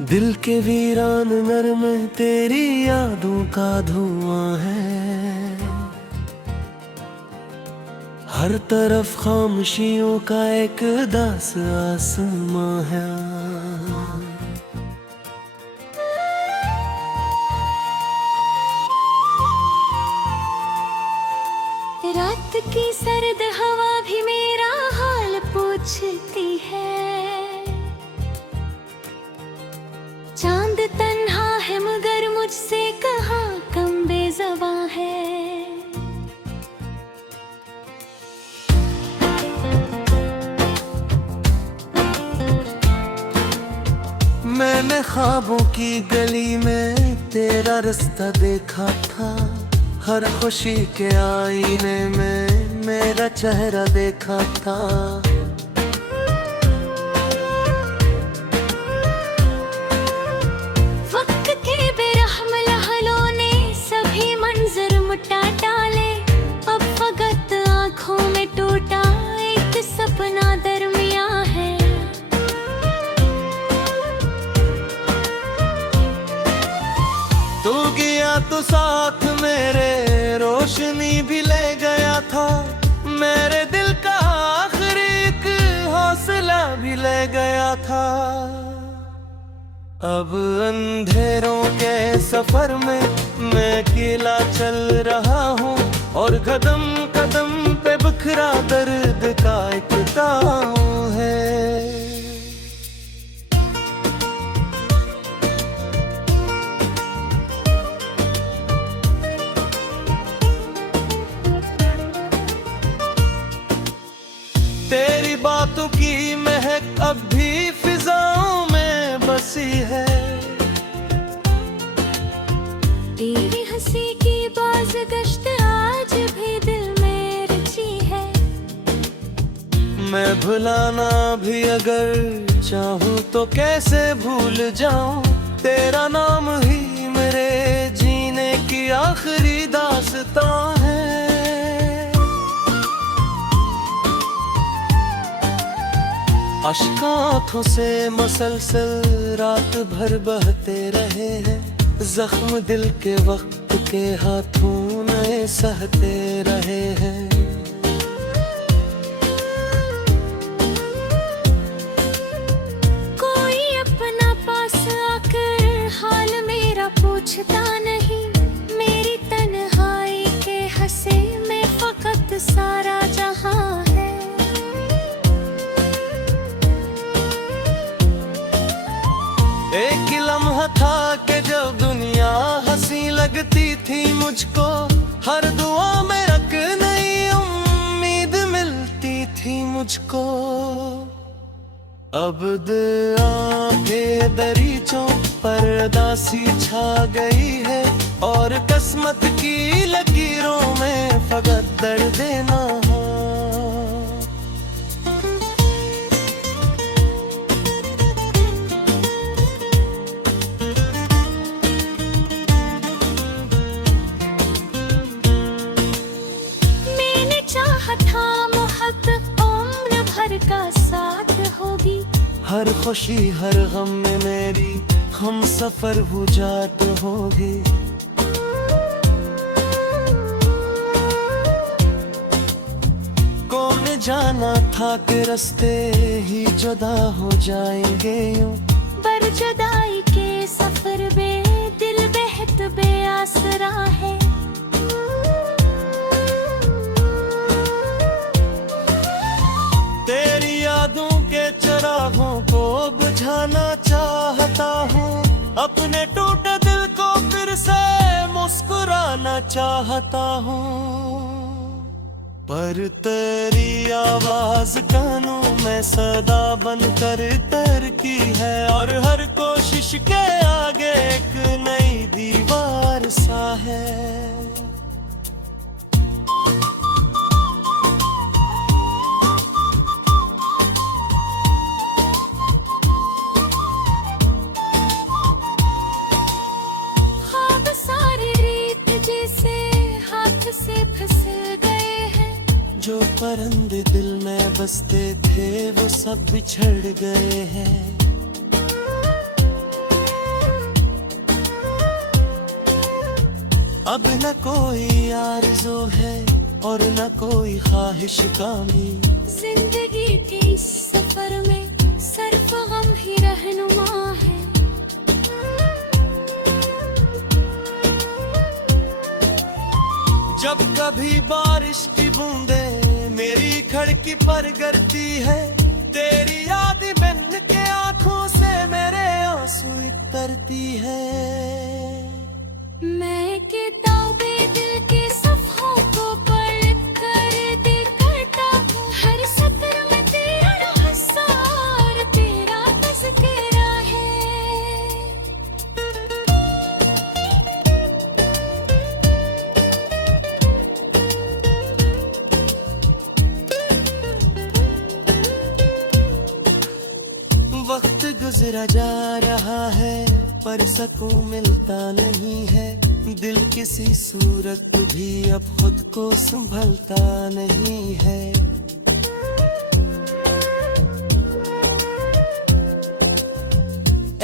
दिल के वीरान नर में तेरी यादों का धुआं है। हर तरफ खामोशियों का एक दास आसमां है। रात की सर्द हवा भी मेरा हाल पूछती है। चांद तन्हा है मगर मुझसे कहाँ कम बेज़बां है। मैंने ख्वाबों की गली में तेरा रास्ता देखा था। हर खुशी के आईने में मेरा चेहरा देखा था। वक्त के बेरहम लहलों ने सभी मंजर मिटा डाले। अब फकत आंखों में टूटा एक सपना दरमियां है। तू गया तो साथ मेरे रोशनी भी ले गया था। मेरे दिल का आखिरी एक हौसला भी ले गया था। अब अंधेरों के सफर में मैं अकेला चल रहा हूँ और कदम कदम पे बिखरा दर्द का एक ताऊ है। तेरी बातों की महक अब भी फिजाओं में बसी है। तेरी हंसी की बाज़गश्त आज भी दिल में रची है। मैं भुलाना भी अगर चाहूँ तो कैसे भूल जाऊं। तेरा नाम ही मेरे जीने की आखिरी दास्तां है। अश्क आँखों से मसलसल रात भर बहते रहे हैं। जख्म दिल के वक्त के हाथों नए सहते रहे हैं। कोई अपना पास आकर हाल मेरा पूछता नहीं। मेरी तन्हाई के हंसे में फकत सारा जहां है। एक लम्हा था कि जब दुनिया हंसी लगती थी मुझको। हर दुआ में एक नई उम्मीद मिलती थी मुझको। अब के दरीचों पर दासी छा गई है और किस्मत की लकीरों में फकत दर्द देना। का साथ होगी हर खुशी हर गम में मेरी हम सफर बुझात होगी। कौन जाना था कि रास्ते ही जुदा हो जाएंगे यूं। पर जुदाई के सफर में दिल बेहद बेआसरा है। यादों के चिरागों को बुझाना चाहता हूँ। अपने टूटे दिल को फिर से मुस्कुराना चाहता हूँ। पर तेरी आवाज कानों में सदा बनकर तरकी है और हर कोशिश के आगे एक नई दीवार सा है। जो परिंदे दिल में बसते थे वो सब बिछड़ गए हैं। अब न कोई आरज़ू है और न कोई ख्वाहिश कामी। जिंदगी के इस सफर में सिर्फ गम ही रहनुमा है। जब कभी बारिश की बूंदें मेरी खिड़की पर गिरती है, तेरी याद बन के आंखों से मेरे आंसू उतरती है। मैं किताबे दिल के सफ़ों को पलट कर देखता हूँ, हर सत्र में तेरा हिस्सा और तेरा तज़किरा है। वक्त गुजरा जा रहा है पर सकून मिलता नहीं है। दिल किसी सूरत भी अब खुद को संभलता नहीं है।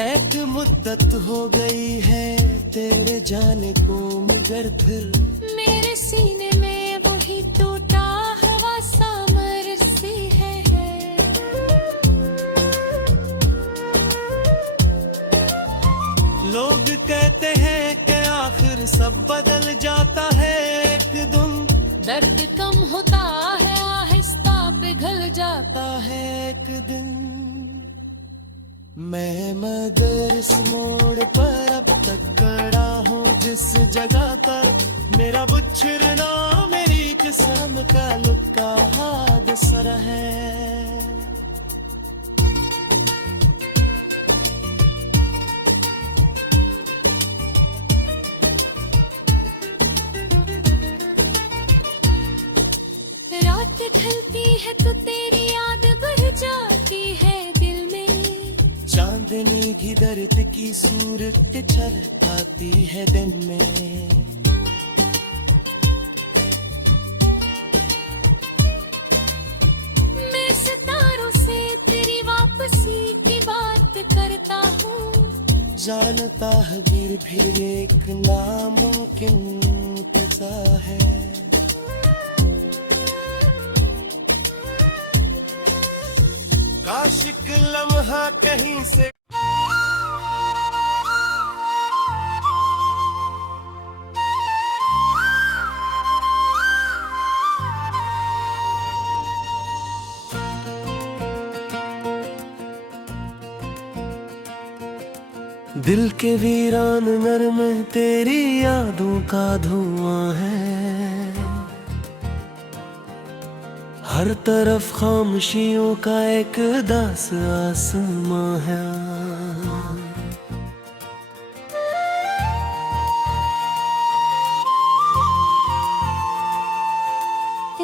एक मुद्दत हो गई है तेरे जाने को, मगर फिर मेरे सीने में वही टूटा हवा सा मरसी है। लोग कहते हैं कि आखिर सब बदल जाता है एक दिन। दर्द कम होता है आहिस्ता पिघल जाता है एक दिन। मैं मगर इस मोड़ पर अब तक खड़ा हूँ जिस जगह पर मेरा बुच्छरना मेरी किस्म का लुका हादसा है। रात ढलती है तो तेरी याद बढ़ जाती है दिल में। चांदनी की दर्द की सूरत छलकाती है दिन में। मैं सितारों से तेरी वापसी की बात करता हूँ, जानता है भी एक नामुमकिन कसा है। काशिक लम्हा कहीं से दिल के वीरान नर में तेरी यादों का धुआं है। हर तरफ खामोशियों का एक दास आसमां है।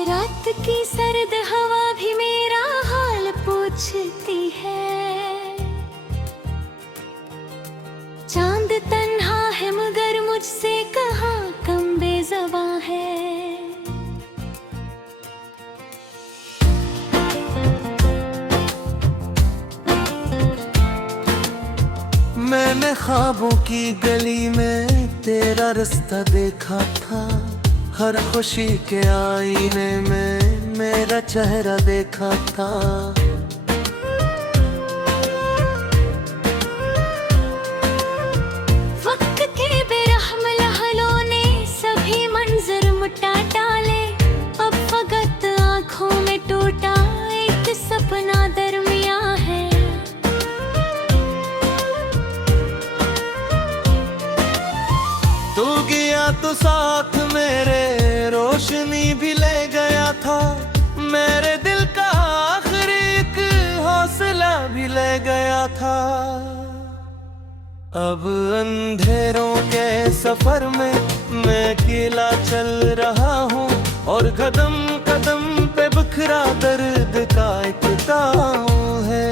रात की सर्द हवा भी मेरा हाल पूछती है। चांद तन्हा है मगर मुझसे कहाँ कम बेज़बां है। मैंने ख्वाबों की गली में तेरा रास्ता देखा था। हर खुशी के आईने में मेरा चेहरा देखा था। वक्त के बेरहम लहलों ने सभी मंजर मिटा डाले। अब फकत आँखों में टूटा एक सपना दरमियां है। तू गया तो साथ मेरे रोशनी भी ले गया था। मेरे दिल का आखिरी एक हौसला भी ले गया था। अब अंधेरों के सफर में मैं अकेला चल रहा हूँ और कदम कदम पे बिखरा दर्द का एक ताऊ है।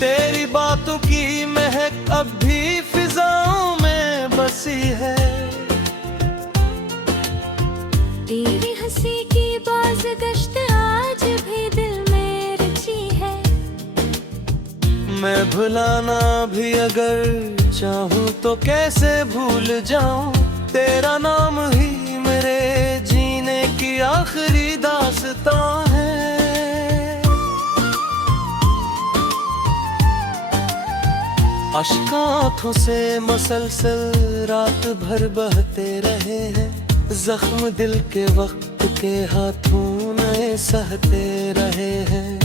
तेरी बातों की महक अब भी फिजाओं में बसी है। तेरी भुलाना भी अगर चाहूं तो कैसे भूल जाऊं, तेरा नाम ही मेरे जीने की आखिरी दास्तां है। अश्क आँखों से मसलसल रात भर बहते रहे हैं, जख्म दिल के वक्त के हाथों नए सहते रहे हैं।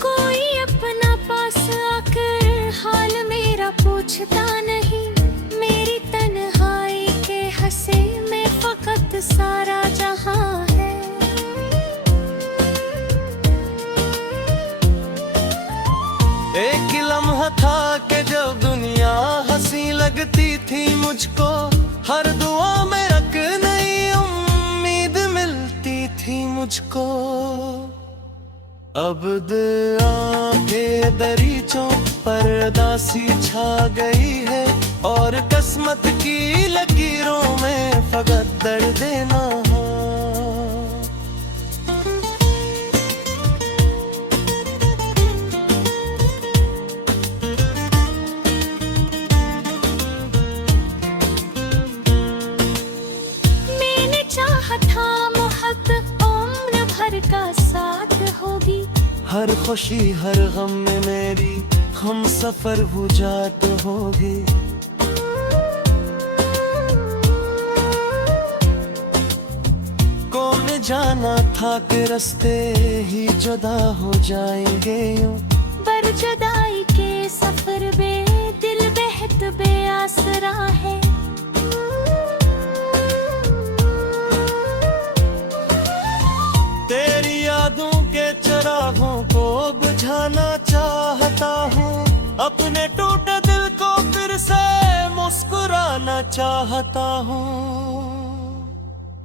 कोई अपना पास आकर हाल मेरा पूछता नहीं, मेरी तन्हाई के हंसे में फकत सारा जहां है। एक लम्हा था कि जब दुनिया हंसी लगती थी मुझको, हर दुआ में एक नई उम्मीद मिलती थी मुझको। अब के दरीचों पर दासी छा गई है, और किस्मत की लकीरों में फकत दर्द देना। का साथ होगी हर खुशी हर गम में मेरी हम सफर बुझात होगी। कौन जाना था कि रास्ते ही जुदा हो जाएंगे यूं, पर जुदाई के सफर में दिल बेहद बेआसरा है। यादों के चिरागों को बुझाना चाहता हूँ, अपने टूटे दिल को फिर से मुस्कुराना चाहता हूँ।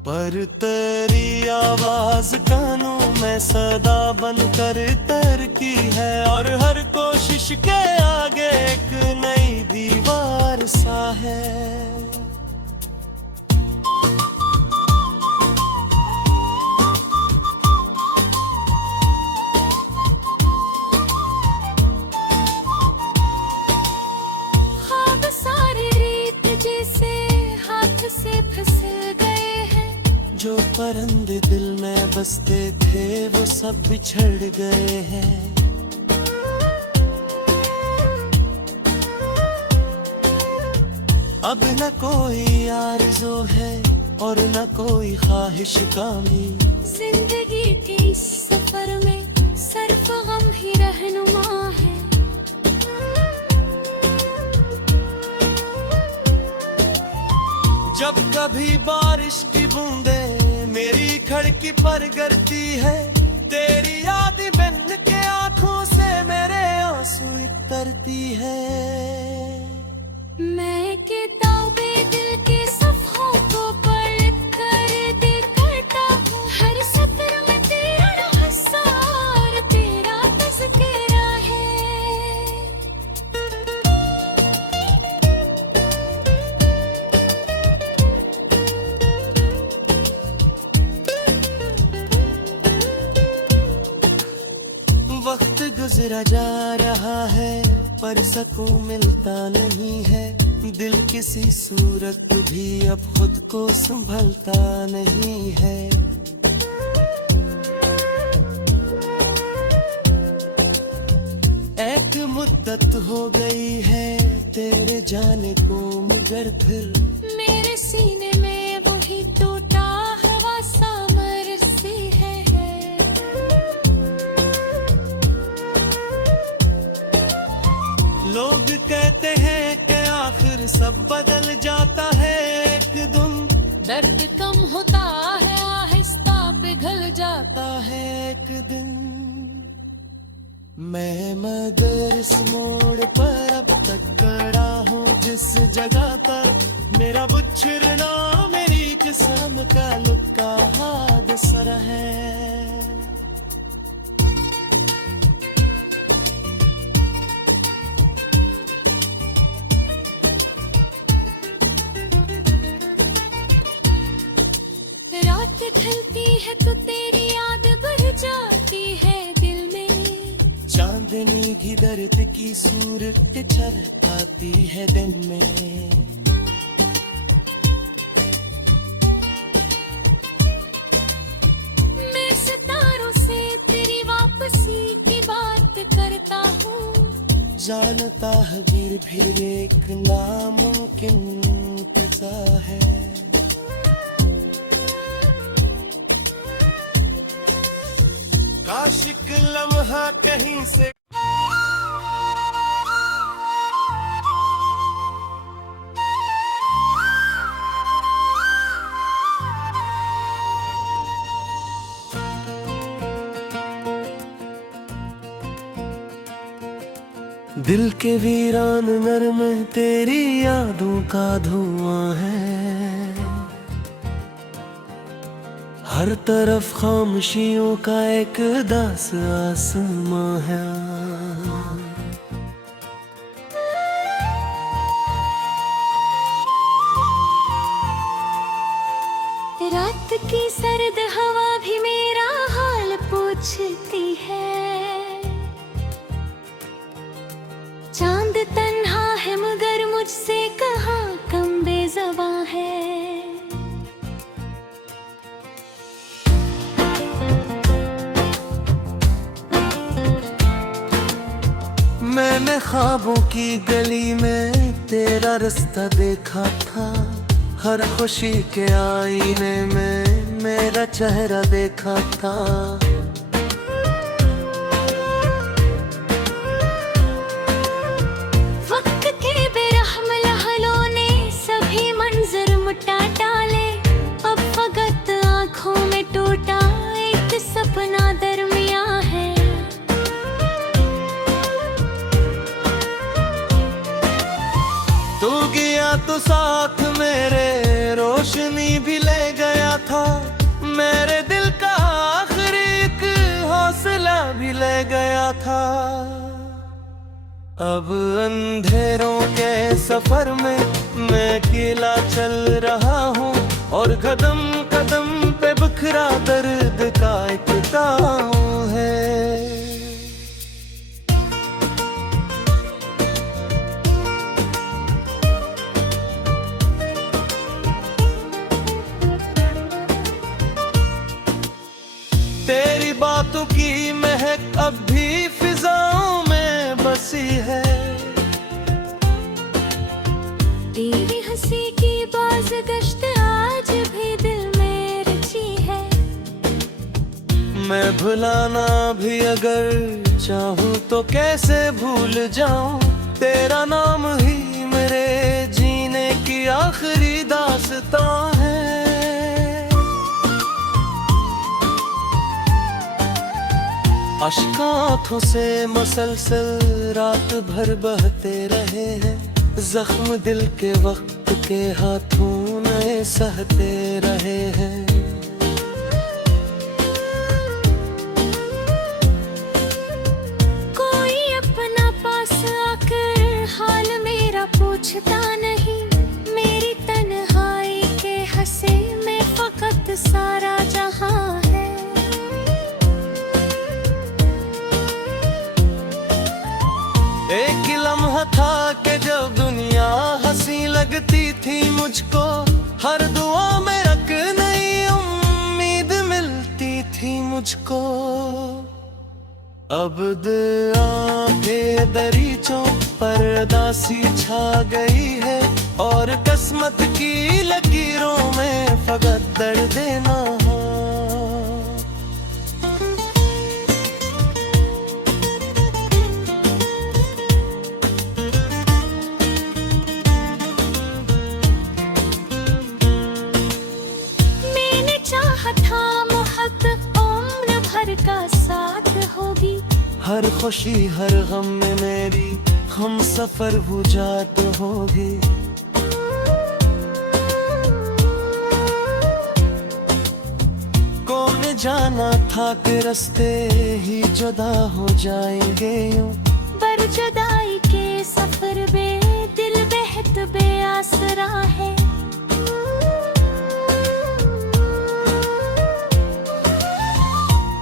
पर तेरी आवाज कानों में सदा बनकर तैरती है, और हर कोशिश के आगे एक नई दीवार सा है। जो परिंदे दिल में बसते थे वो सब बिछड़ गए हैं। अब न कोई आरज़ू है और न कोई ख्वाहिश कामी, जिंदगी के इस सफर में सिर्फ गम ही रहनुमा है। जब कभी बारिश की बूंदे मेरी खिड़की पर गिरती है, तेरी याद बन के आंखों से मेरे आंसू उतरती है। मैं किताबे दिल के सफ़ों को पलट कर देखता हूँ, हर सत्र में तेरा हिस्सा और तेरा तज़किरा है। वक्त गुजरा जा रहा है पर सकून मिलता नहीं है, दिल किसी सूरत भी अब खुद को संभलता नहीं है। एक मुद्दत हो गई है तेरे जाने को, मगर फिर मेरे सीने में वही टूटा हवा सा मरसी है। लोग कहते हैं कि आखिर सब बदल जाता है एक दिन, दर्द कम होता है आहिस्ता पिघल जाता है एक दिन। मैं मगर इस मोड़ पर अब तक खड़ा हूँ जिस जगह पर मेरा बुच्छड़ना मेरी जिस्म का लुका हादसा है। रात ढलती है तो तेरी याद चांदनी की दर्द की सूरत चल आती है दिन में। मैं सितारों से तेरी वापसी की बात करता हूँ। जानता है भी एक नामुमकिन सा है। काशिक लम्हा कहीं से दिल के वीरान नर में तेरी यादों का धुआं है। हर तरफ खामोशियों का एक दास आसमां है। रात की सर्द हवा भी मेरा हाल पूछती है। चांद तन्हा है मगर मुझसे कहाँ कम बेज़बां है। मैंने ख्वाबों की गली में तेरा रास्ता देखा था। हर खुशी के आईने में मेरा चेहरा देखा था। वक्त के बेरहम लहलों ने सभी मंजर मिटा डाले। अब फकत आँखों में टूटा एक सपना दरमियां है। तू गया तो साथ मेरे रोशनी भी ले गया था। मेरे दिल का आखिरी एक हौसला भी ले गया था। अब अंधेरों के सफर में मैं अकेला चल रहा हूँ और कदम कदम पे बिखरा दर्द का एक ताऊ है। तेरी बातों की महक अब भी फिजाओं में बसी है। तेरी हंसी की बाज़गश्त आज भी दिल में रची है। मैं भुलाना भी अगर चाहूँ तो कैसे भूल जाऊँ। तेरा नाम ही मेरे जीने की आखिरी दास्तां है। अश्क आँखों से मसलसल रात भर बहते रहे हैं। जख्म दिल के वक्त के हाथों नए सहते रहे हैं। कोई अपना पास आकर हाल मेरा पूछता नहीं। मेरी तन्हाई के हंसे में फकत सारा जहां है। एक लम्हा था कि जब दुनिया हंसी लगती थी मुझको। हर दुआ में एक नई उम्मीद मिलती थी मुझको। अब के दरीचों पर दासी छा गई है और किस्मत की लकीरों में फकत दर्द देना। का साथ होगी हर खुशी हर गम में मेरी हम सफर बुझात होगी। कौन जाना था कि रास्ते ही जुदा हो जाएंगे यूं। पर जुदाई के सफर में दिल बेहद बेआसरा है।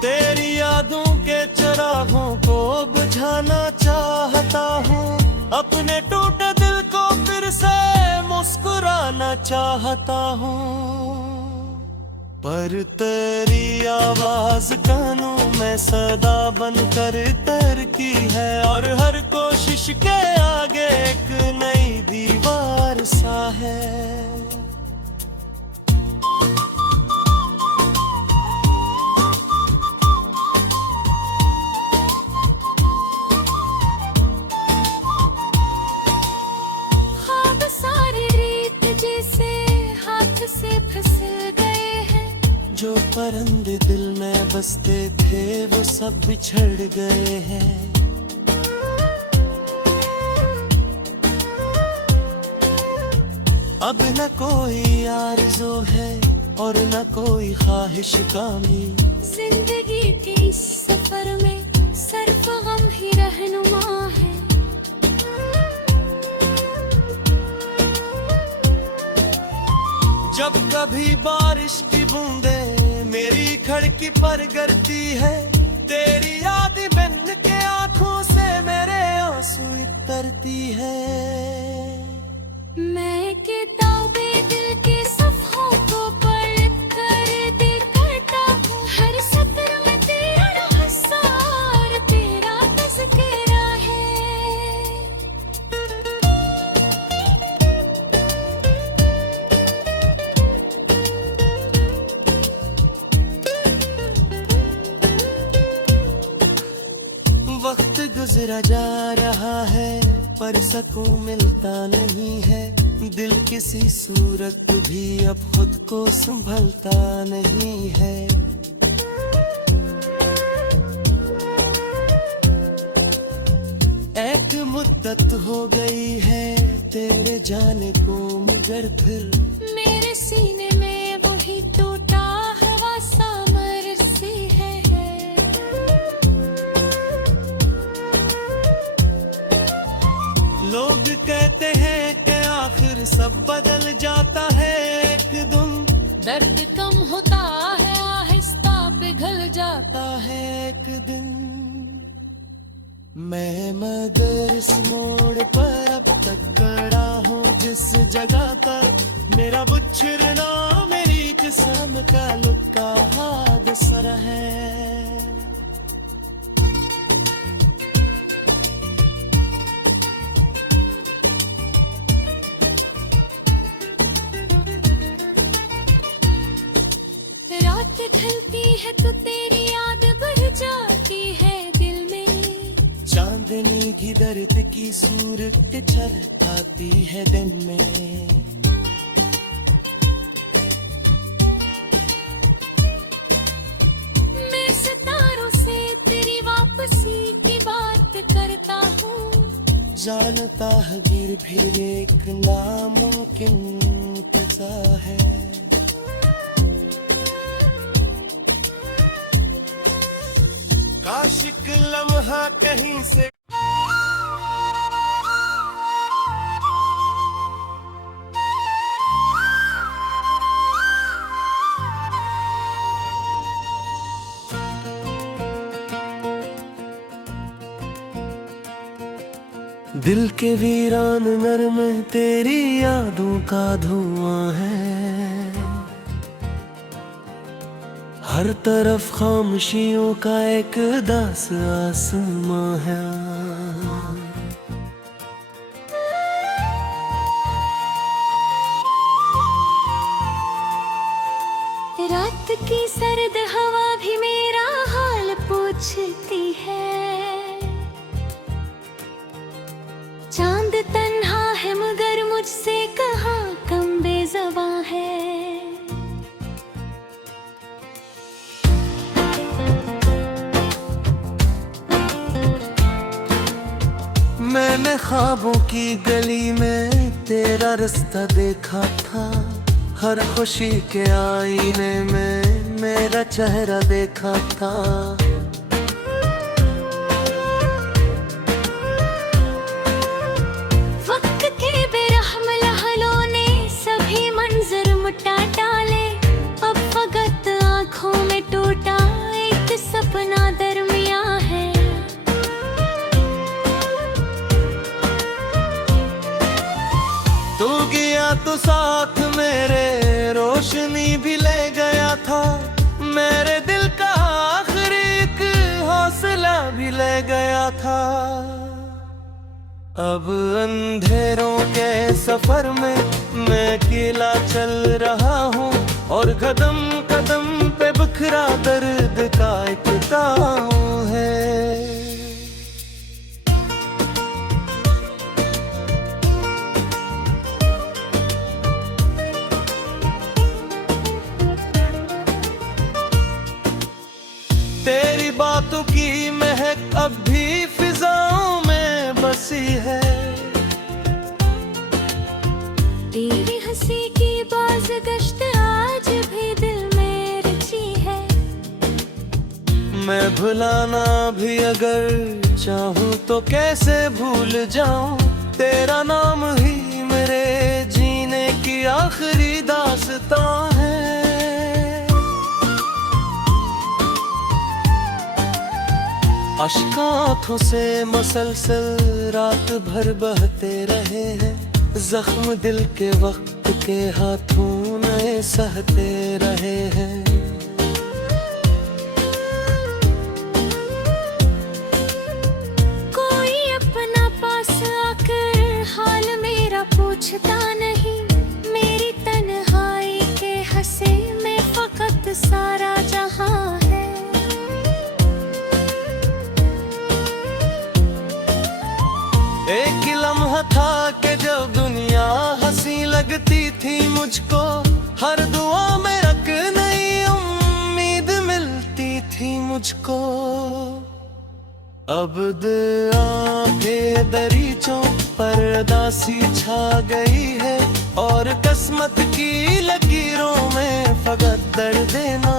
तेरी यादों के चरागों को बुझा समझाना चाहता हूँ, अपने टूटे दिल को फिर से मुस्कुराना चाहता हूँ। पर तेरी आवाज कानों में सदा बनकर तैरती है, और हर कोशिश के आगे एक नई दीवार सा है। ख्वाब सारे रेत जैसे हाथ से फिसल गए हैं, जो परिंदे दिल में बसते थे वो सब बिछड़ गए हैं। अब न कोई आरज़ू है और न कोई ख्वाहिश कामी, जिंदगी के इस सफर में सिर्फ गम ही रहनुमा है। जब कभी बारिश की बूंदें मेरी खिड़की पर गिरती है, तेरी याद बन के आंखों से मेरे आंसू उतरती है। मैं किताबे दिल के सफ़ों को पलट कर देखता हूँ, हर सत्र में तेरा हिस्सा और तेरा तज़किरा है। वक्त गुजरा जा रहा है पर सकून मिलता नहीं है, दिल किसी सूरत भी अब खुद को संभलता नहीं है। एक मुद्दत हो गई है तेरे जाने को, मगर फिर मेरे सीने में वही टूटा हवा सा मरसी है। लोग कहते हैं कि आखिर सब बदल जाता है एक दिन, दर्द कम होता है आहिस्ता पिघल जाता है एक दिन। मैं मगर इस मोड़ पर अब तक खड़ा हूँ जिस जगह पर मेरा बुच्छरना मेरी जिस्म का लुका हादसा है। रात ढलती है तो तेरी याद बढ़ जाती है दिल में, चांदनी की दर्द की सूरत चल आती है दिन में। मैं सितारों से तेरी वापसी की बात करता हूँ, जानता है गिर भी एक नामुमकिन सा है। काशिक लम्हा कहीं से दिल के वीरान नर में तेरी यादों का धुआं है, हर तरफ खामोशियों का एक दास आसमां है। रात की सर्द हवा भी मेरा हाल पूछती है, चांद तन्हा है मगर मुझसे कहाँ कम बेज़बां है। मैंने ख्वाबों की गली में तेरा रास्ता देखा था, हर खुशी के आईने में मेरा चेहरा देखा था। वक्त के बेरहम लहलों ने सभी मंजर मिटा डाले, अब फकत आँखों में टूटा एक सपना दरमियां है। तो साथ मेरे रोशनी भी ले गया था, मेरे दिल का आखिरी एक हौसला भी ले गया था। अब अंधेरों के सफर में मैं अकेला चल रहा हूँ, और कदम कदम पे बिखरा दर्द का एक ताऊ है। तेरी बातों की महक अब भी फिजाओं में बसी है, तेरी हंसी की बाज़गश्त आज भी दिल में रची है। मैं भुलाना भी अगर चाहूँ तो कैसे भूल जाऊं, तेरा नाम ही मेरे जीने की आखिरी दास्तां है। अश्क आँखों से मसलसल रात भर बहते रहे हैं, जख्म दिल के वक्त के हाथों नए सहते रहे हैं। कोई अपना पास आकर हाल मेरा पूछता नहीं, मेरी तन्हाई के हंसे में फकत सारा जहां है। एक लम्हा था कि जब दुनिया हंसी लगती थी मुझको, हर दुआ में एक नई उम्मीद मिलती थी मुझको। अब आंखें दरीचों पर उदासी छा गई है, और किस्मत की लकीरों में फकत दर्द देना।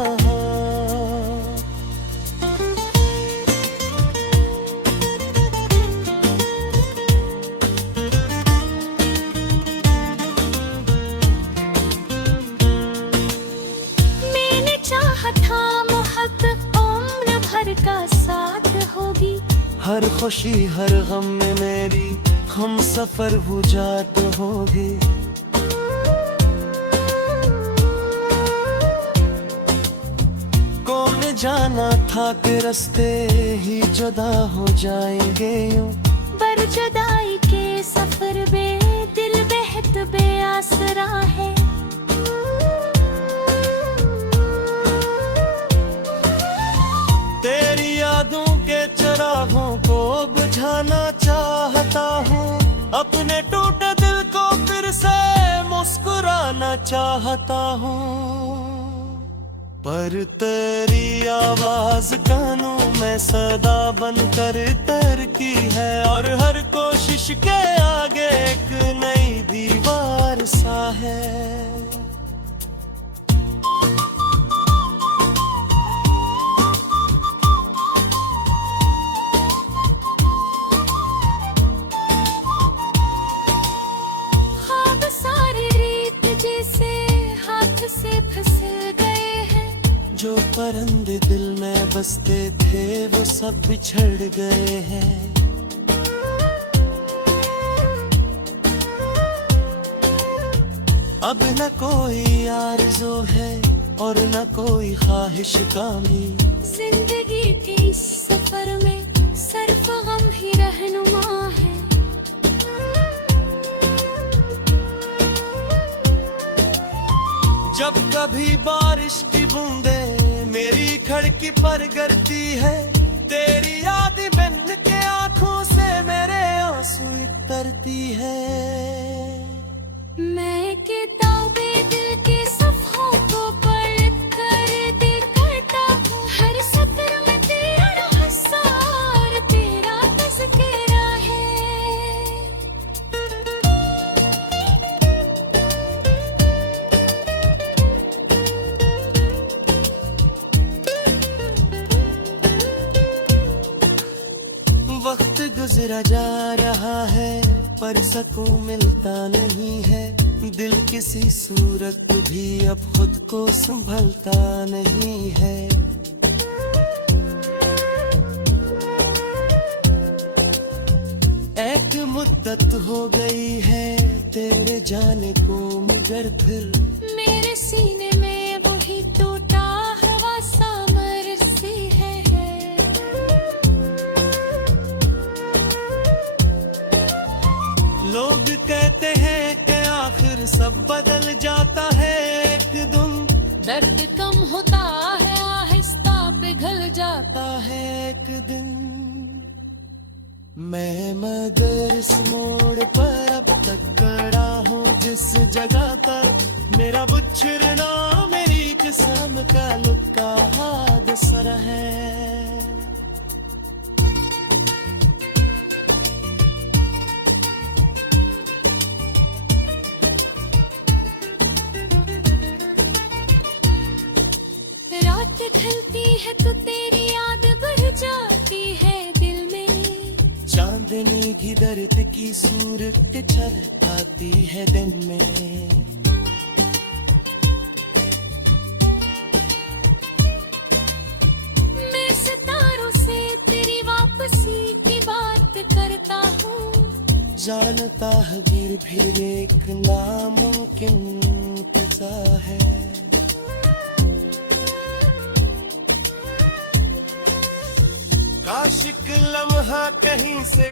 का साथ होगी हर खुशी हर गम में मेरी हम सफर बुझात होगी। कौन जाना था कि रास्ते ही जुदा हो जाएंगे यूं, पर जुदाई के सफर में दिल बेहद बेआसरा है। यादों के चिरागों को बुझाना चाहता हूँ, अपने टूटे दिल को फिर से मुस्कुराना चाहता हूँ। पर तेरी आवाज कानों में सदा बनकर तैरती है, और हर कोशिश के आगे एक नई दीवार सा है। जो परिंदे दिल में बसते थे वो सब बिछड़ गए हैं। अब न कोई आरज़ू है और न कोई ख्वाहिश कामी, जिंदगी के इस सफर में सिर्फ गम ही रहनुमा है। जब कभी बारिश की बूंदे मेरी खिड़की पर गिरती है, तेरी याद बन के आंखों से मेरे आंसू उतरती है। मैं किताबे दिल के सफ़ों को पलट कर देखता हूँ, हर सत्र में तेरा हिस्सा और तेरा तज़किरा है। वक्त गुजरा जा रहा है पर सकून मिलता नहीं है, दिल किसी सूरत भी अब खुद को संभलता नहीं है। एक मुद्दत हो गई है तेरे जाने को मगर फिर मेरे सीने में वही टूटा हवा सामर सी है। लोग कहते हैं कि आखिर सब बदल जाता है एक दिन, दर्द कम होता है आहिस्ता पिघल जाता है एक दिन। मैं मगर इस मोड़ पर अब तक खड़ा हूँ जिस जगह पर मेरा बुच्छड़ना मेरी किस्म का लुका हादसा है। रात ढलती है तो तेरी याद बढ़ जाती है दिल में, चांदनी की दर्द की सूरत छल आती है दिन में। मैं सितारों से तेरी वापसी की बात करता हूँ, जानता है भी एक नामुमकिन सा है। काश एक लम्हा कहीं से